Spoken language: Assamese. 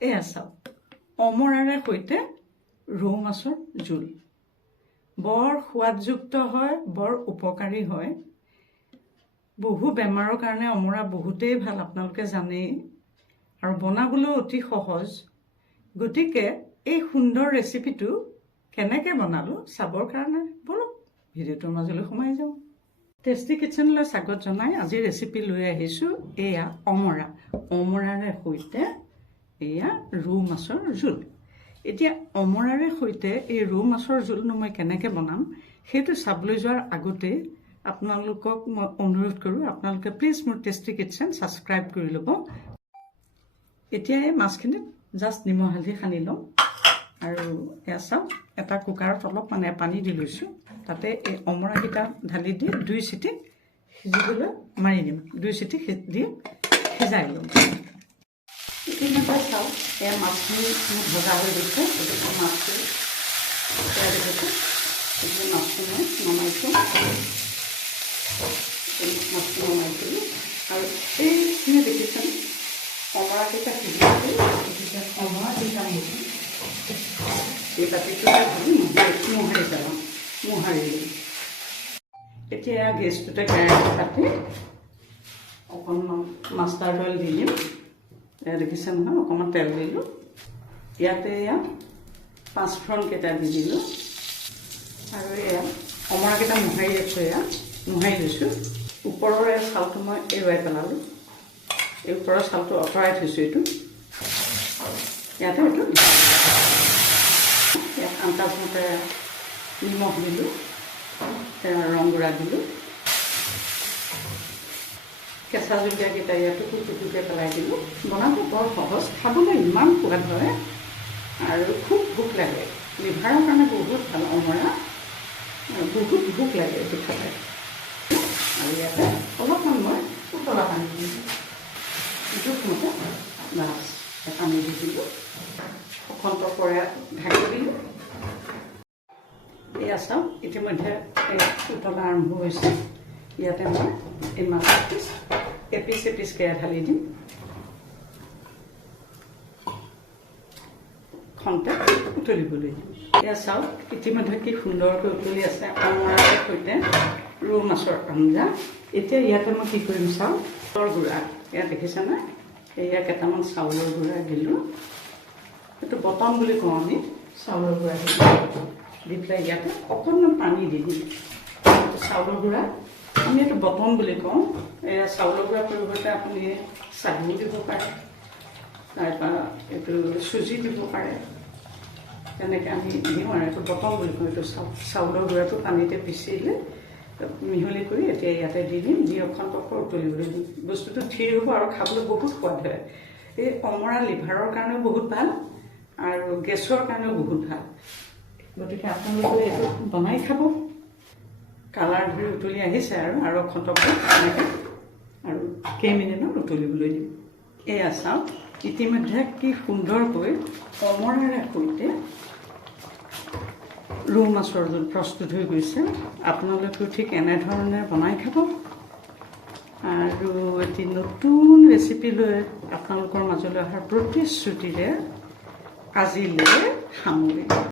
এয়া চাওক, অমৰাৰে সৈতে ৰৌ মাছৰ জোল। বৰ সোৱাদযুক্ত হয়, বৰ উপকাৰী হয়। বহু বেমাৰৰ কাৰণে অমৰা বহুতেই ভাল, আপোনালোকে জানেই, আৰু বনাবলৈও অতি সহজ। গতিকে এই সুন্দৰ ৰেচিপিটো কেনেকৈ বনালোঁ চাবৰ কাৰণে বলক ভিডিঅ'টোৰ মাজলৈ সোমাই যাওঁ। টেষ্টি কিটচেনলৈ স্বাগত জনাই আজি ৰেচিপি লৈ আহিছোঁ এয়া অমৰাৰে সৈতে এয়া ৰৌ মাছৰ জোল। এতিয়া অমৰাৰে সৈতে এই ৰৌ মাছৰ জোলনো মই কেনেকৈ বনাম সেইটো চাবলৈ যোৱাৰ আগতেই আপোনালোকক মই অনুৰোধ কৰোঁ, আপোনালোকে প্লিজ মোৰ টেষ্টি কিটচেন ছাবস্ক্ৰাইব কৰি ল'ব। এতিয়া এই মাছখিনিত জাষ্ট নিমখ হালধি সানি ল'ম আৰু এয়া চাওক, এটা কুকাৰত অলপ পানী দি লৈছোঁ, তাতে এই অমৰাকেইটা ঢালি দি 2 চিটি সিজিবলৈ মাৰি দিম। 2 চিটি দি সিজাই ল'ম। ইতিমধ্যে চাওক, এয়া মাছখিনি ভজা হৈ গৈছে। গতিকে মাছখিনি মাছখিনি নমাইছোঁ আৰু এইখিনি দেখিছেনে অমৰাকেইটা সিজিছে। অমৰাকেইটা এই বাতিটোতে ধৰি মোহাৰি পেলাম, মোহাৰি দিম। এতিয়া গেছটোতে কেৰাহী পাতি অকণমান মাষ্টাৰ্ড অইল দি দিম। এয়া দেখিছে নহয়, অকণমান তেল দিলোঁ। ইয়াতে এয়া 5 ফোৰণকেইটা দি দিলোঁ আৰু এয়া অমৰাকেইটা মোহাৰি আছোঁ, এয়া মোহাৰি লৈছোঁ। ওপৰৰ এই ছালটো মই এৰুৱাই পেলালোঁ। এই ওপৰৰ ছালটো আঁতৰাই থৈছোঁ। এইটো ইয়াতে ইয়াত আন্দাজমতে নিমখ দিলোঁ, ৰং গুড়া দিলোঁ, কেঁচা জলকীয়াকেইটা ইয়াতো টুকুটুকুকৈ পেলাই দিলোঁ। বনাব বৰ সহজ, খাবলৈ ইমান সোৱাদ হয় আৰু খুব ভোক লাগে। লিভাৰৰ কাৰণে বহুত ভাল অমৰা, বহুত ভোক লাগে এইটো খালে। আৰু ইয়াতে অলপমান মই উতলা পানী দিলোঁ, জোখমতে বাছ পানী দি দিলোঁ, অখন্ত পৰা ঢাকি দিলোঁ। এয়া চাওক, ইতিমধ্যে উতলা আৰম্ভ হৈছে। ইয়াতে মই এই মাছৰ পিচ এপিচকৈ ঢালি দিম। খন্তে উতলিবলৈ দিম। এয়া চাওক, ইতিমধ্যে কি সুন্দৰকৈ উতলি আছে অমৰাৰে সৈতে ৰৌ মাছৰ আঞ্জা। এতিয়া ইয়াতে মই কি কৰিম চাওক, চাউলৰ গুড়া এয়া দেখিছেনে, এয়া কেইটামান চাউলৰ গুড়া দিলোঁ। এইটো বটন বুলি কওঁ আমি। চাউলৰ গুড়া দি পেলাই ইয়াতে অকণমান পানী দি দিম। চাউলৰ গুড়া আমি এইটো বটন বুলি কওঁ। এয়া চাউলৰ গুড়া পৰিৱৰ্তে আপুনি চাহু দিব পাৰে, তাৰপৰা এইটো চুজি দিব পাৰে, তেনেকৈ আমি দিওঁ আৰু এইটো বটন বুলি কওঁ। এইটো চাউলৰ গুড়াটো পানীতে পিচিলে মিহলি কৰি এতিয়া ইয়াতে দি দিম, দি অখন্তকৈ উতলিবলৈ দিম। বস্তুটো থিৰ হ'ব আৰু খাবলৈ বহুত সোৱাদ হয়। এই অমৰা লিভাৰৰ কাৰণেও বহুত ভাল আৰু গেছৰ কাৰণেও বহুত ভাল। গতিকে আপোনালোকে এইটো বনাই খাব। কালাৰ ধৰি উতলি আহিছে আৰু অখন্তকৈ এনেকৈ আৰু কেইমিনিটমান উতলিবলৈ দিম। এয়া চাওক, ইতিমধ্যে কি সুন্দৰকৈ অমৰাৰে সৈতে ৰৌ মাছৰ জোল প্ৰস্তুত হৈ গৈছে। আপোনালোকেও ঠিক এনেধৰণে বনাই খাব। আৰু এটি নতুন ৰেচিপি লৈ আপোনালোকৰ মাজলৈ অহাৰ প্ৰতিশ্ৰুতিৰে আজিলৈ সামৰিম।